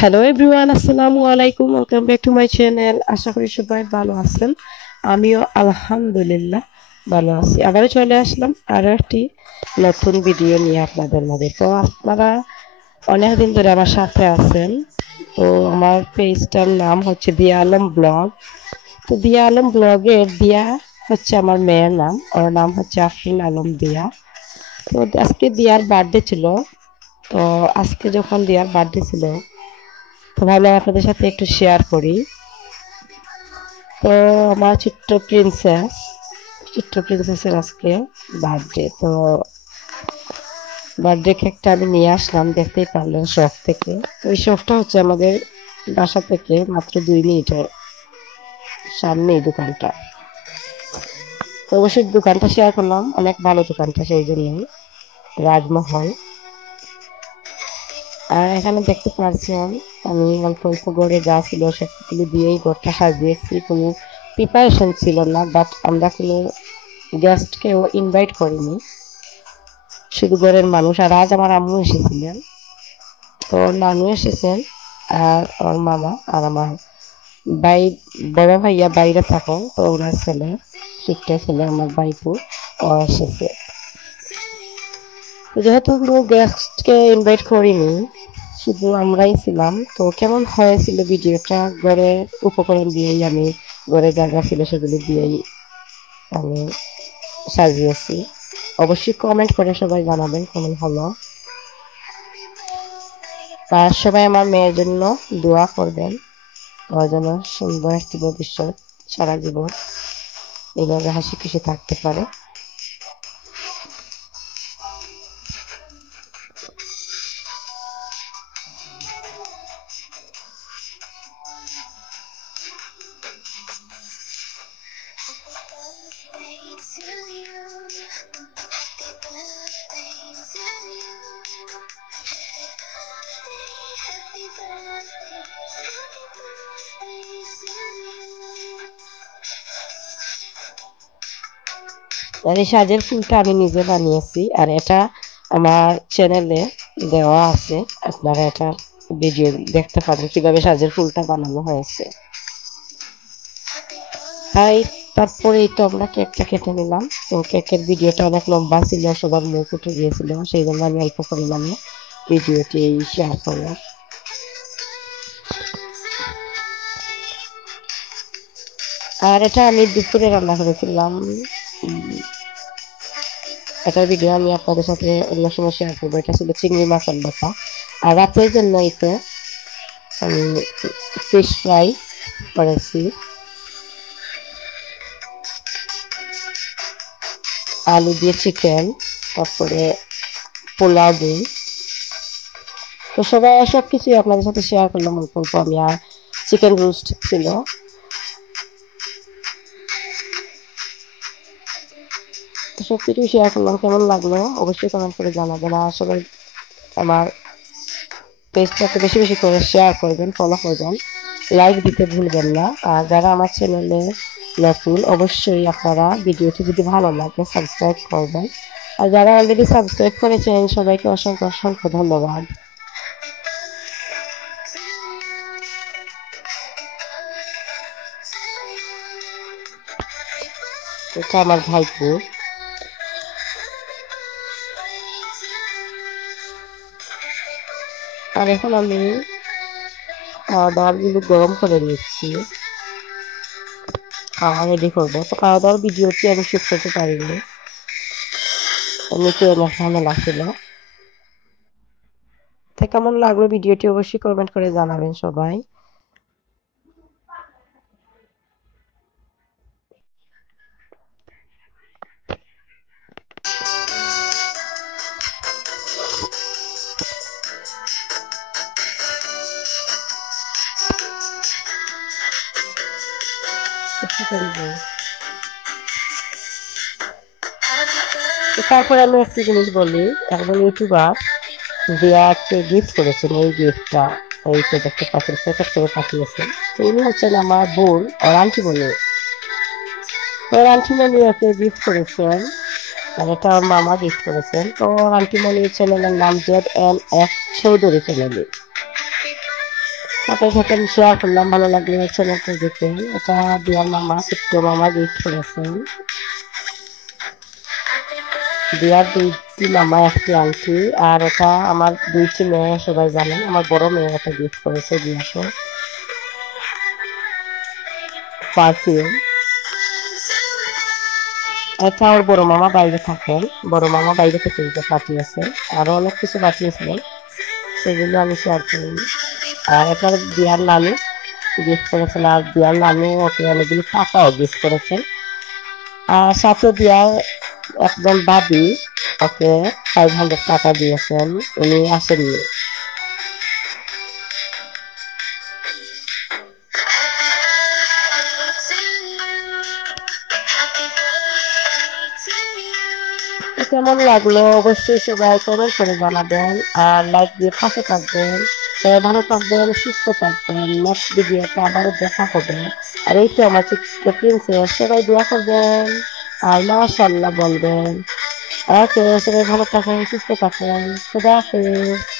Hello everyone, আসসালামু আলাইকুম। Welcome back to my channel. আশা করি সবাই ভালো আছেন। আমিও আলহামদুলিল্লাহ ভালো আছি। আবারও চলে আসলাম আরও একটি নতুন ভিডিও নিয়ে আপনাদের মাঝে। তো আপনারা অনেকদিন ধরে আমার সাথে আছেন। তো আমার পেজটার নাম হচ্ছে দিয়া আলম ব্লগ। তো দিয়া আলম ব্লগের দিয়া হচ্ছে আমার মেয়ের নাম, ওর নাম হচ্ছে আফরিন আলম দিয়া। তো আজকে দিয়ার বার্থডে ছিল। তো আজকে যখন দিয়ার বার্থডে ছিল, তো ভাবলাম আপনাদের সাথে একটু শেয়ার করি। তো আমার ছোট্ট প্রিন্সেসের আজকে বার্থডে। তো বার্থডে কেকটা আমি নিয়ে আসলাম, দেখতেই পারলেন, শপ থেকে। তো এই শপটা হচ্ছে আমাদের বাসা থেকে মাত্র 2 মিনিটের সামনে এই দোকানটা। তো অবশ্যই দোকানটা শেয়ার করলাম, অনেক ভালো দোকানটা, সেই জন্যই। রাজমহল। আর এখানে দেখতে পাচ্ছেন আমি অল্প অল্প করে যা ছিল সেগুলো দিয়েই ঘরটা সাজিয়েছি। কোনো প্রিপারেশন ছিল না, বাট আমরা কোনো গেস্টকেও ইনভাইট করিনি, শুধু ঘরের মানুষ। আর আজ আমার আম্মু এসেছিলেন, তো ওর নানু এসেছেন, আর ওর মামা, আর আমার ভাই, বড় ভাইয়া বাইরে থাকেন, তো ওনার ছেলে, শিখতে ছেলে আমার ভাইপু, ও এসেছে। তো যেহেতু কোনো গেস্টকে ইনভাইট করিনি, শুধু আমরাই ছিলাম, তো কেমন হয়েছিল ভিডিওটা, ঘরের উপকরণ দিয়েই আমি, ঘরে যা যা ছিল সেগুলো দিয়েই আমি সাজিয়েছি। অবশ্যই কমেন্ট করে সবাই জানাবেন কেমন হলো। তার সবাই আমার মেয়ের জন্য দোয়া করবেন, ও যেন সুন্দর একটি ভবিষ্যৎ, সারা জীবন এইভাবে হাসি খুশি থাকতে পারে। আর এই সাজের ফুলটা আমি নিজে বানিয়েছি, আর এটা আমার চ্যানেলে দেওয়া আছে, আপনারা এটা ভিডিও দেখতে পারেন কিভাবে সাজের ফুলটা বানানো হয়েছে। তাই তারপরেই তো আমরা কেকটা কেটে নিলাম। তো কেকের ভিডিওটা অনেক লম্বা ছিল, সবার মুখ উঠে গিয়েছিল, সেই জন্য আমি অল্প পরিমাণে ভিডিওটি শেয়ার করলাম। আর এটা আমি দুপুরে রান্না করেছিলাম। উম, এটার ভিডিও আমি আপনাদের সাথে অন্য সময় শেয়ার করবো। এটা ছিল চিংড়ি মাছের বাটা। আর রাতের জন্য এতে আমি ফিশ ফ্রাই করেছি, আলু দিয়ে চিকেন, তারপরে পোলাও দিই। তো সবাই সব কিছুই আপনাদের সাথে শেয়ার করলাম অল্প অল্প আমি। আর চিকেন রোস্ট ছিল। তো সব কিছু শেয়ার করলাম, কেমন লাগলো অবশ্যই কমেন্ট করে জানাবেন। আর সবাই আমার পেজটাকে বেশি বেশি করে শেয়ার করবেন, ফলো করবেন, লাইক দিতে ভুলবেন না। আর যারা আমার চ্যানেলে নতুন, অবশ্যই আপনারা ভিডিওটি যদি ভালো লাগে সাবস্ক্রাইব করবেন। আর যারা অলরেডি সাবস্ক্রাইব করেছেন সবাইকে অসংখ্য অসংখ্য ধন্যবাদ। এটা আমার ভাইপু। আর এখন আমি খাওয়া দাওয়ার গুলো গরম করে নিচ্ছি, খাওয়া রেডি করবো। তো খাওয়া দাওয়ার ভিডিওটি আমি শুট করতে পারিনি, এমনিতে অনেক ঝামেলা ছিল। তো কেমন লাগলো ভিডিওটি অবশ্যই কমেন্ট করে জানাবেন সবাই। তো তারপরে আমি একটা জিনিস বলি, একজন ইউটিউবার দিয়াকে গিফট করেছেন এই গিফটটা, এই তো দেখতে পাচ্ছেন প্যাকেট করে পাঠিয়েছেন। তো উনি হচ্ছেন আমার বোন, ওর আন্টি বলে, ওর আন্টি মনি ওকে গিফট করেছেন। আর এটা ওর মামা গিফট করেছেন। তো ওর আন্টি মনির চ্যানেলের নাম Z M F Chowdhury channel. আপনার সাথে আমি শেয়ার করলাম, ভালো লাগলে চ্যানেলটা দেখবেন। এটা দিয়ার মামা, ছোট্ট মামা গিফট করেছেন। দিয়ার দুইটি মামা, একটি আন্টি, আর এটা আমার দুইটি মেয়ে, সবাই জানেন। আমার বড় মেয়ে একটা গিফট করেছে দিয়াকে, পারফিউম। এটা ওর বড় মামা বাইরে থাকেন, বড় মামা বাইরে থেকে এটা পাঠিয়েছে। আরো অনেক কিছু পাঠিয়েছিলেন, সেগুলো আমি শেয়ার করিনি। আর এটা দিয়ার নানু গিফট করেছেন, আর দিয়ার নানু ওকে অনেকগুলো টাকাও গিফট করেছেন। আর সাথে দিয়ার একজন ভাবি ওকে 500 টাকা দিয়েছেন, উনি আসেননি। তো কেমন লাগলো অবশ্যই সবাই কমেন্ট করে জানাবেন, আর লাইক দিয়ে পাশে থাকবেন। সবাই ভালো থাকবেন, সুস্থ থাকবেন। নেক্সট ভিডিওতে আবারও দেখা হবে। আর এই তো আমার ছোট্ট প্রিন্সেস, সবাই দোয়া করবেন আর মাশাআল্লাহ বলবেন। ওকে, সবাই ভালো থাকেন, সুস্থ থাকেন। খুদা হাফেজ।